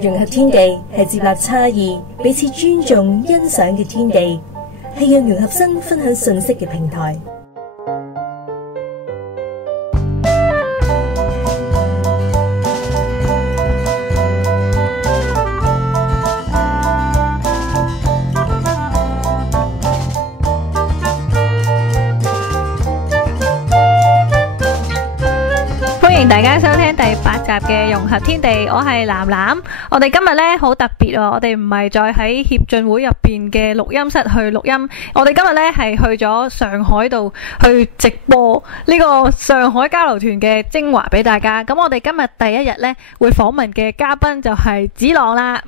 融合天地係接納差異、彼此尊重、欣賞嘅天地，係讓融合生分享信息嘅平台。歡迎大家收聽第8集嘅融合天地，我係藍藍。我哋今日咧好特別喎，我哋唔係再喺協進會入邊嘅錄音室去錄音，我哋今日咧係去咗上海度去直播呢個上海交流團嘅精華俾大家。咁我哋今日第一日咧會訪問嘅嘉賓就係子朗啦。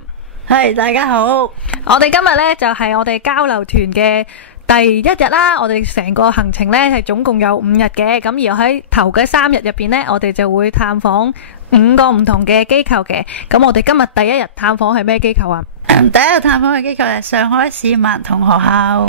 係，大家好。我哋今日咧就係我哋交流團嘅第一日啦，我哋成個行程呢係總共有5日嘅，咁而喺頭嘅3日入邊呢，我哋就會探訪5個唔同嘅機構嘅。咁我哋今日第一日探訪係咩機構啊？第一日探訪嘅機構係上海市盲童學校。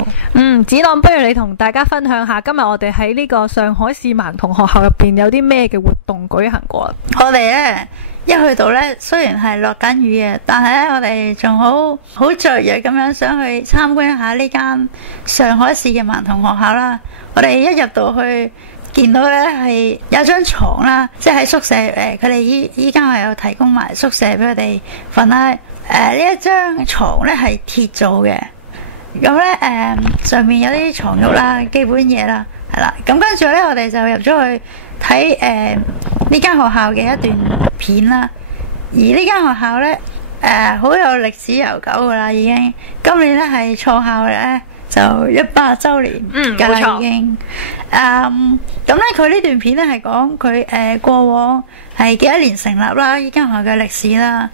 子朗，不如你同大家分享下今日我哋喺呢個上海市盲童學校入邊有啲咩嘅活動舉行過啊？我哋呢一去到呢，雖然係落緊雨嘅，但係呢，我哋仲好雀躍咁樣想去參觀一下呢間上海市嘅盲童學校啦。我哋一入到去，見到呢係有張床啦，即係喺宿舍佢哋依家係有提供埋宿舍俾佢哋瞓啦。呢一張床呢係鐵做嘅，咁呢，上面有啲床褥啦，基本嘢啦，係啦。咁跟住呢，我哋就入咗去睇呢間學校嘅一段片啦。而呢間學校呢，好有歷史悠久噶啦，已經今年呢係創校呢就100周年噶啦，已經。咁呢，佢呢段片呢係講佢過往係幾多年成立啦，呢間學校嘅歷史啦，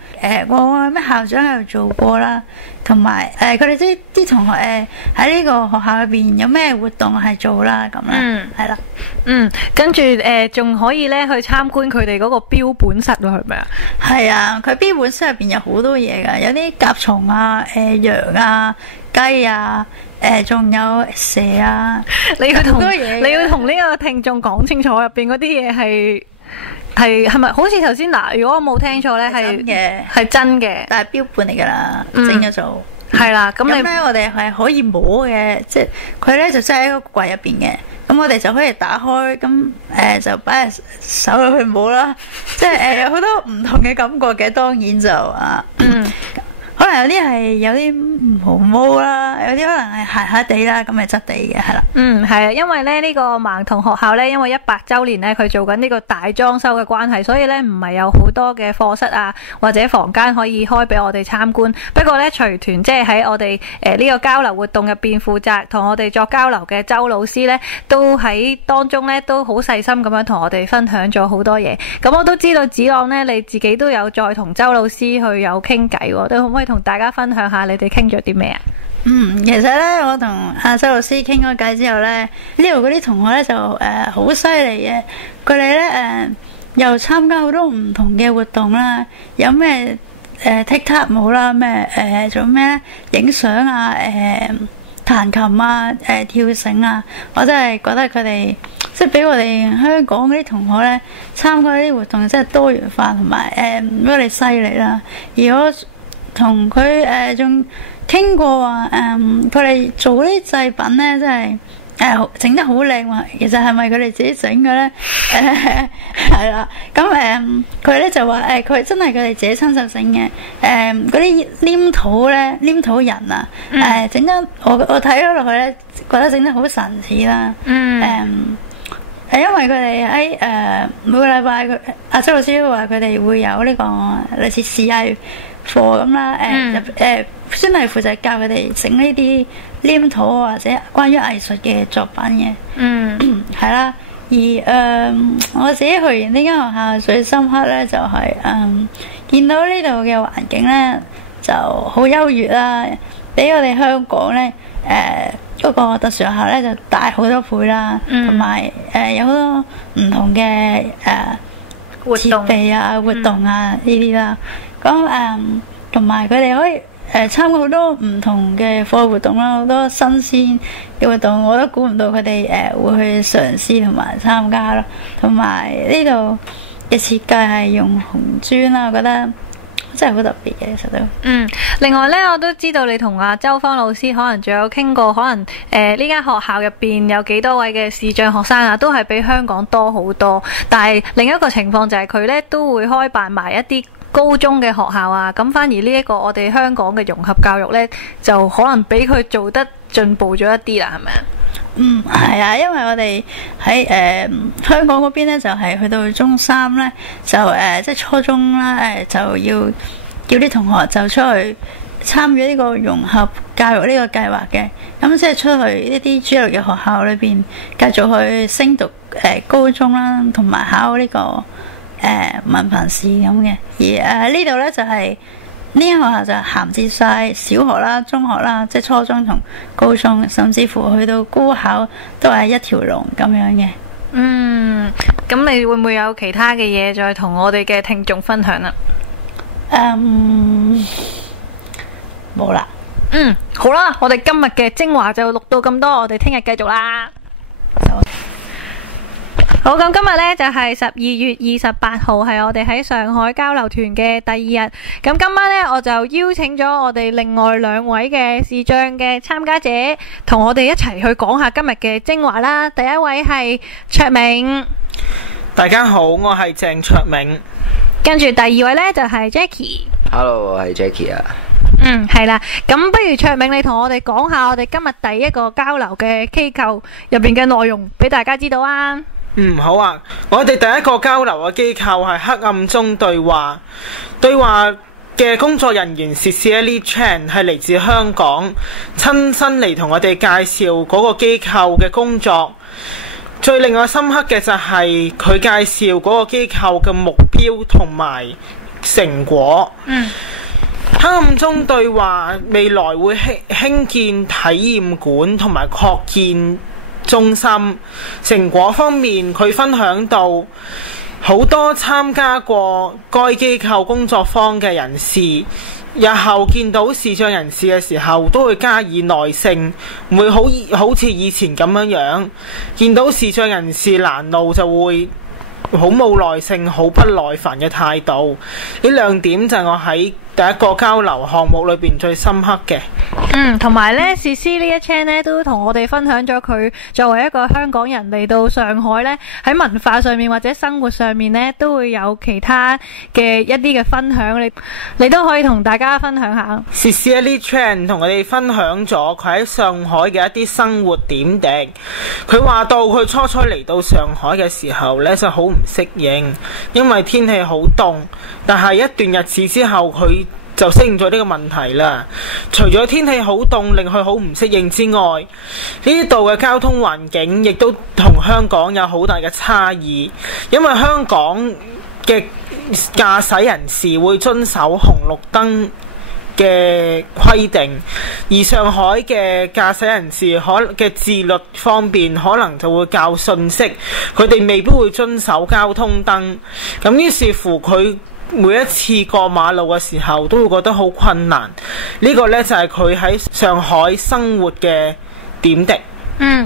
過往有咩校長喺度做過啦，同埋佢哋啲同學喺呢個學校入邊有咩活動係做啦，咁啦，係啦。跟住仲可以咧去參觀佢哋嗰個標本室咯，係咪啊？係啊，佢標本室入邊有好多嘢噶，有啲甲蟲啊、羊啊、雞啊。仲有蛇啊！你要同呢個聽眾講清楚，入邊嗰啲嘢係咪好似頭先嗱？如果我冇聽錯咧，係真嘅，但係標本嚟噶啦，整咗做係啦。咁咧，我哋係可以摸嘅，即係佢咧就真係喺個櫃入邊嘅。咁我哋就可以打開，咁就擺手入去摸啦。即係有好多唔同嘅感覺嘅，當然就可能有啲係有啲毛毛啦，有啲可能係鞋鞋地啦，咁係質地嘅，係啦。係啊，因為咧呢個盲童學校咧，因為100周年咧，佢做緊呢個大裝修嘅關係，所以咧唔係有好多嘅課室啊或者房間可以開俾我哋參觀。不過咧，隨團即係喺我哋呢個交流活動入邊負責同我哋作交流嘅周老師咧，都喺當中咧都好細心咁樣同我哋分享咗好多嘢。咁我都知道子朗咧，你自己都有再同周老師去有傾偈喎，你可唔可以同大家分享下你哋傾咗啲咩啊？其實咧，我同阿周老師傾咗偈之後咧，呢度嗰啲同學咧就好犀利嘅，佢哋咧又參加好多唔同嘅活動啦，有咩踢踏舞啦，咩做咩影相啊，彈琴啊，跳繩啊，我真係覺得佢哋即係比我哋香港嗰啲同學咧參加啲活動真係多元化同埋比我哋犀利啦。而我同佢仲傾過話，佢哋做啲製品咧，真係整得好靚喎。其實係咪佢哋自己整嘅咧？係啦，咁佢咧就話佢真係佢哋自己親手整嘅。嗰啲黏土人啊，整得我睇咗落去咧，覺得整得好神似啦。因為佢哋喺每個禮拜，阿周老師都話佢哋會有呢個類似試藝課咁啦，先係負責教佢哋整呢啲黏土或者關於藝術嘅作品嘅，係啦。而我自己去完呢間學校最深刻咧，就係見到呢度嘅環境咧就好優越啦，比我哋香港咧嗰個特殊學校咧就大好多倍啦，同埋有好多唔同嘅設備啊、活動啊呢啲啦。咁同埋佢哋可以參加好多唔同嘅課外活動啦，好多新鮮嘅活動，我都估唔到佢哋會去嘗試同埋參加咯。同埋呢度嘅設計係用紅磚啦，我覺得真係好特別嘅，其實都。另外呢，我都知道你同阿周芳老師可能仲有傾過，可能呢間學校入邊有幾多位嘅視障學生啊，都係比香港多好多。但係另一個情況就係佢呢都會開辦埋一啲高中嘅學校啊，咁反而呢一個我哋香港嘅融合教育呢，就可能比佢做得進步咗一啲啦，係咪啊？係啊，因為我哋喺香港嗰邊咧，就係去到中三咧，就即係初中啦，就要叫啲同學就出去參與呢個融合教育呢個計劃嘅。咁即係出去一啲主流嘅學校裏邊，繼續去升讀高中啦，同埋考呢個文憑試咁嘅。而呢度咧就係呢間學校就銜接晒小學啦、中學啦，即係初中同高中，甚至乎去到高考都係一條龍咁樣嘅。咁你會唔會有其他嘅嘢再同我哋嘅聽眾分享啊？冇啦。好啦，我哋今日嘅精華就錄到咁多，我哋聽日繼續啦。好，咁今日呢就係12月28號，係我哋喺上海交流團嘅第2日。咁今晚呢，我就邀請咗我哋另外2位嘅視障嘅參加者，同我哋一齊去講下今日嘅精華啦。第一位係卓明，大家好，我係鄭卓明。跟住第2位呢就係 Jackie。Hello， 我係 Jackie 啊。係啦，咁不如卓明你同我哋講下我哋今日第一個交流嘅機構入邊嘅內容，俾大家知道啊。好啊！我哋第一個交流嘅機構係黑暗中對話，對話嘅工作人員是 Sally Chan， 係嚟自香港，親身嚟同我哋介紹嗰個機構嘅工作。最令我深刻嘅就係佢介紹嗰個機構嘅目標同埋成果。黑暗中對話未來會興建體驗館同埋擴建中心。成果方面，佢分享到好多參加過該機構工作坊嘅人士，日後見到視障人士嘅時候都會加以耐性，唔會好似以前咁樣見到視障人士攔路就會好冇耐性、好不耐煩嘅態度。呢2點就係我喺第一個交流項目裏邊最深刻嘅。同埋呢，CC 呢一 Chan 呢都同我哋分享咗佢作為一個香港人嚟到上海呢，喺文化上面或者生活上面呢，都會有其他嘅一啲嘅分享，你都可以同大家分享下。CC 呢 Chan 同我哋分享咗佢喺上海嘅一啲生活點滴。佢話到佢初初嚟到上海嘅時候呢，就好唔適應，因為天氣好凍，但係一段日子之後佢就適應咗呢個問題啦。除咗天氣好凍令佢好唔適應之外，呢度嘅交通環境亦都同香港有好大嘅差異。因為香港嘅駕駛人士會遵守紅綠燈嘅規定，而上海嘅駕駛人士嘅自律方面可能就會較遜色，佢哋未必會遵守交通燈。咁於是乎佢每一次過馬路嘅時候都會覺得好困難。呢個呢，就係佢喺上海生活嘅點滴。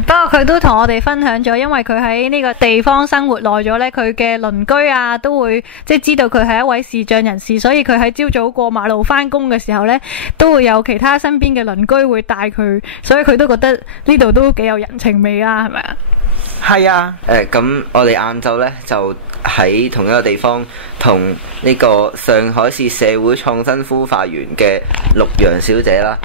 不過佢都同我哋分享咗，因為佢喺呢個地方生活耐咗呢，佢嘅鄰居啊都會即係知道佢係一位視障人士，所以佢喺朝早過馬路返工嘅時候呢，都會有其他身邊嘅鄰居會帶佢，所以佢都覺得呢度都幾有人情味啦，係咪啊？係啊。咁我哋晏晝呢，就喺同一個地方同呢個上海市社會創新孵化園嘅陸陽小姐啦，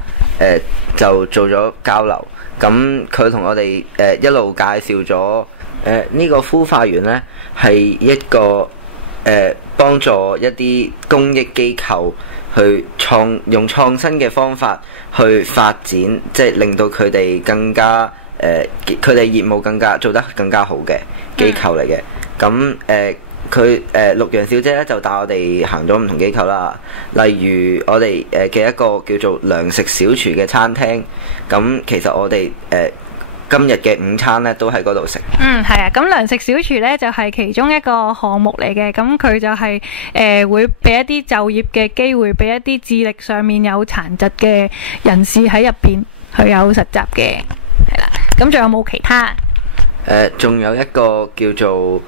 就做咗交流。咁佢同我哋一路介紹咗呢個孵化園呢，係一個幫助一啲公益機構去用創新嘅方法去發展，即係令到佢哋更加佢哋業務更加做得更加好嘅機構嚟嘅。咁佢陸陽小姐咧就帶我哋行咗唔同機構啦，例如我哋嘅一個叫做糧食小廚嘅餐廳。咁其實我哋今日嘅午餐咧都喺嗰度食。係啊，咁糧食小廚咧就係其中一個項目嚟嘅。咁佢就係會俾一啲就業嘅機會俾一啲智力上面有殘疾嘅人士喺入邊去有實習嘅。係啦，咁仲有冇其他？仲有一個叫做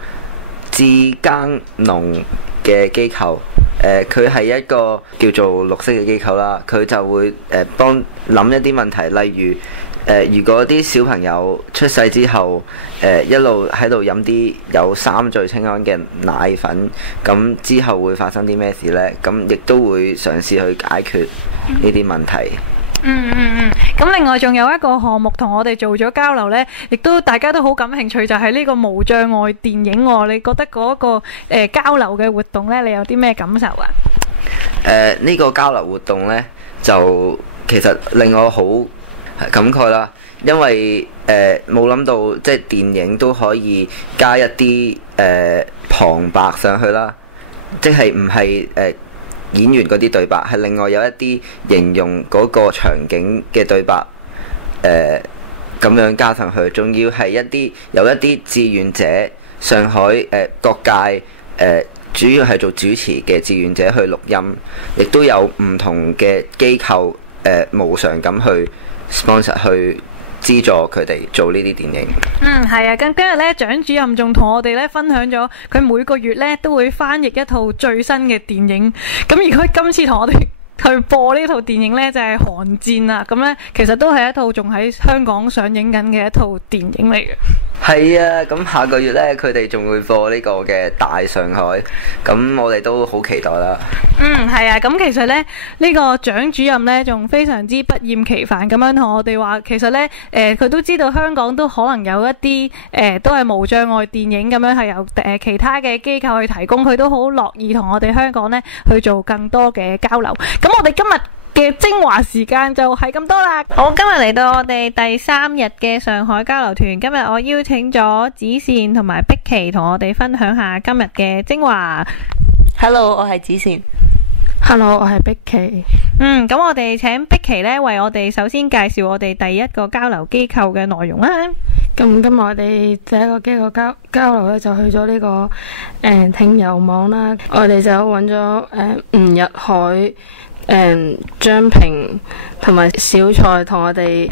自耕農嘅機構，佢係一個叫做綠色嘅機構啦，佢就會幫諗一啲問題，例如如果啲小朋友出世之後一路喺度飲啲有3聚氰胺嘅奶粉，咁之後會發生啲咩事呢？咁亦都會嘗試去解決呢啲問題。咁另外仲有一個項目同我哋做咗交流呢，亦都大家都好感興趣，就係呢個無障礙電影喎。你覺得嗰個交流嘅活動呢，你有啲咩感受啊？呢個交流活動呢，就其實令我好感慨啦，因為冇諗到即係電影都可以加一啲旁白上去啦，即係唔係演員嗰啲對白，係另外有一啲形容嗰個場景嘅對白，咁樣加上去，仲要係有一啲志願者，上海各界主要係做主持嘅志願者去錄音，亦都有唔同嘅機構無償咁去 sponsor 去資助佢哋做呢啲電影。係啊，咁今日咧，蔣主任仲同我哋咧分享咗，佢每個月咧都會翻譯一套最新嘅電影。咁如果今次同我哋去播呢套電影呢，就係《寒戰》啦。咁呢，其實都係一套仲喺香港上映緊嘅一套電影嚟嘅。係啊，咁下個月呢，佢哋仲會播呢個嘅大上海，咁我哋都好期待啦。係啊，咁其實呢，呢個蔣主任呢，仲非常之不厭其煩咁樣同我哋話，其實呢，佢都知道香港都可能有一啲都係無障礙電影咁樣，係由其他嘅機構去提供，佢都好樂意同我哋香港呢去做更多嘅交流。咁我哋今日嘅精華時間就係咁多啦。好，今日嚟到我哋第3日嘅上海交流團，今日我邀請咗子善同埋碧琪同我哋分享下今日嘅精華。Hello， 我係子善。Hello， 我係碧琪。咁我哋請碧琪呢為我哋首先介紹我哋第一個交流機構嘅內容啦。咁今日我哋第一個機構交流咧就去咗呢個聽友網啦。我哋就揾咗吳日海、張平同埋小蔡同我哋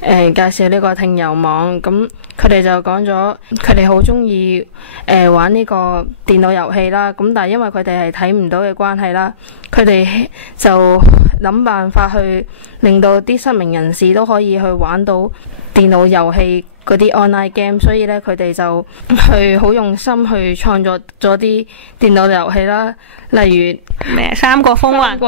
介紹呢個聽友網。咁佢哋就講咗佢哋好中意玩呢個電腦遊戲啦。咁但係因為佢哋係睇唔到嘅關係啦，佢哋就諗辦法去令到啲失明人士都可以去玩到電腦遊戲嗰啲 online game， 所以咧佢哋就去好用心去創作咗啲電腦遊戲啦，例如咩《三國風雲》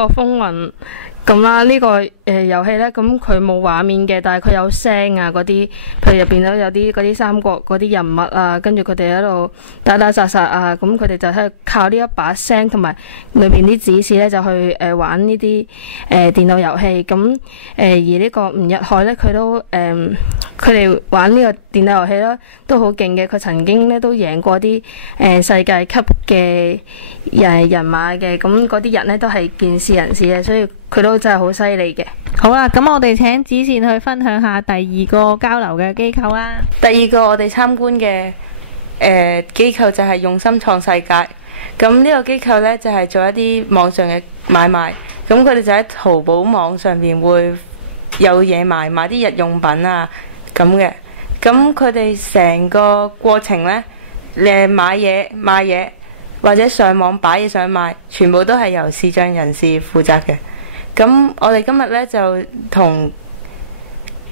咁啦。呢個遊戲呢，咁佢冇畫面嘅，但係佢有聲啊，嗰啲譬如入邊都有啲嗰啲三國嗰啲人物啊，跟住佢哋喺度打打殺殺啊，咁佢哋就係靠呢一把聲同埋裏邊啲指示呢，就去玩呢啲電腦遊戲。咁而呢個吳日海呢，佢都佢哋玩呢個電腦遊戲啦，都好勁嘅。佢曾經呢都贏過啲世界級嘅人馬嘅，咁嗰啲人呢，都係健視人士嘅，所以佢都真係好犀利嘅。好啦，咁我哋請子善去分享下第二個交流嘅機構啦。第二個我哋參觀嘅機構就係用心創世界。咁呢個機構呢，就係做一啲網上嘅買賣。咁佢哋就喺淘寶網上面會有嘢賣啲日用品啊咁嘅。咁佢哋成個過程呢，買嘢賣嘢或者上網擺嘢上賣，全部都係由視障人士負責嘅。咁我哋今日呢，就同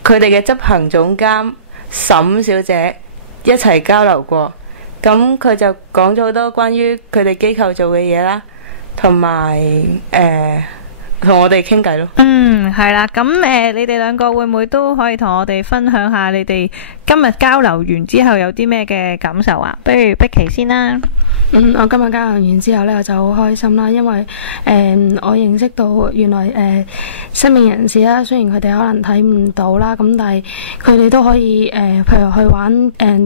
佢哋嘅執行總監沈小姐一齊交流過，咁佢就講咗好多關於佢哋機構做嘅嘢啦，同埋同我哋傾偈咯。係啦，咁你哋兩個會唔會都可以同我哋分享下你哋今日交流完之後有啲咩嘅感受啊？不如碧琪先啦。我今日交流完之後呢，我就好開心啦，因為我認識到原來失明人士啦，雖然佢哋可能睇唔到啦，咁但係佢哋都可以譬如去玩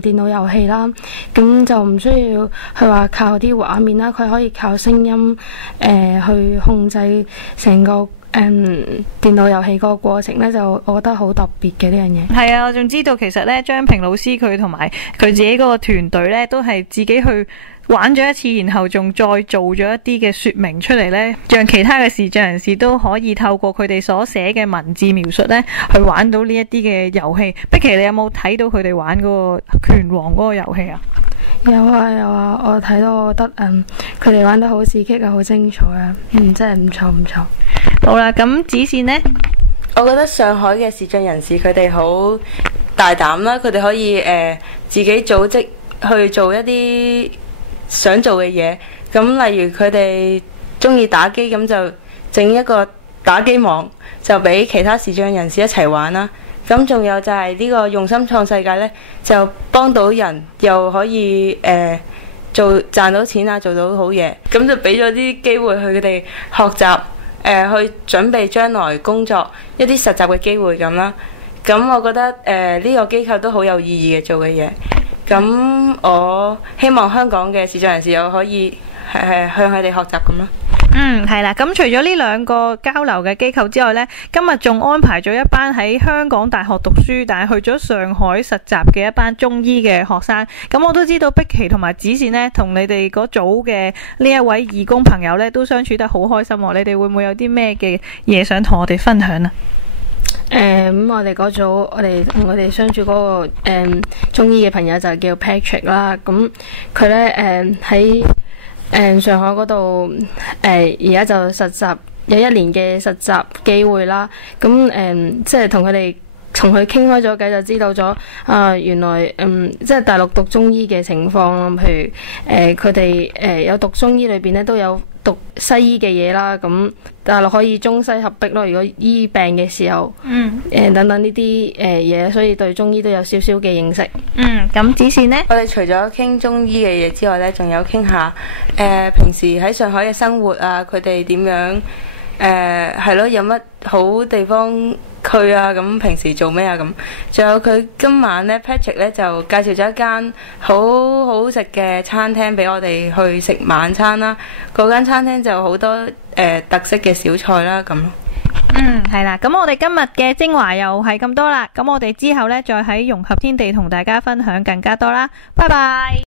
電腦遊戲啦，咁就唔需要去話靠啲畫面啦，佢可以靠聲音去控制成個電腦遊戲個過程呢，就我覺得好特別嘅呢樣嘢。係啊，我仲知道其實呢，張平老師佢同埋佢自己嗰個團隊呢，都係自己去玩咗一次，然後仲再做咗一啲嘅說明出嚟呢，讓其他嘅視障人士都可以透過佢哋所寫嘅文字描述呢，去玩到呢一啲嘅遊戲。碧琪，你有冇睇到佢哋玩嗰個拳王嗰個遊戲啊？有啊，我睇到我覺得佢哋玩得好刺激啊，好精彩啊，真係唔錯。好啦，咁子善呢？我覺得上海嘅視障人士佢哋好大膽啦，佢哋可以自己組織去做一啲想做嘅嘢。咁例如佢哋中意打機，咁就整一個打機網，就俾其他視障人士一齊玩啦。咁仲有就係呢個用心創世界呢，就幫到人，又可以賺到錢啊，做到好嘢。咁就俾咗啲機會去佢哋學習，去準備將來工作一啲實習嘅機會咁啦。咁我覺得呢個機構都好有意義嘅做嘅嘢。咁我希望香港嘅視障人士又可以向佢哋學習咁啦。係啦，咁除咗呢兩個交流嘅機構之外呢，今日仲安排咗一班喺香港大學讀書，但係去咗上海實習嘅一班中醫嘅學生。咁我都知道碧琪同埋子善呢，同你哋嗰組嘅呢一位義工朋友呢，都相處得好開心。你哋會唔會有啲咩嘅嘢想同我哋分享啊？咁我哋嗰組，我哋相處嗰個中醫嘅朋友就叫 Patrick 啦。咁佢呢喺上海嗰度而家就實習，有1年嘅實習機會啦。咁即係同佢傾開咗偈，就知道咗原來即係大陸讀中醫嘅情況，譬如佢哋有讀中醫裏邊咧都有讀西醫嘅嘢啦。咁大陸可以中西合璧咯，如果醫病嘅時候，等等呢啲嘢，所以對中醫都有少少嘅認識。咁子善呢？我哋除咗傾中醫嘅嘢之外呢，仲有傾下平時喺上海嘅生活啊，佢哋點樣係咯，有乜好地方去啊？咁平時做咩啊？咁仲有佢今晚呢 Patrick 呢就介紹咗一間好好食嘅餐廳俾我哋去食晚餐啦。嗰間餐廳就好多特色嘅小菜啦，咁。係啦，咁我哋今日嘅精華又係咁多啦。咁我哋之後呢，再喺融合天地同大家分享更加多啦。拜拜。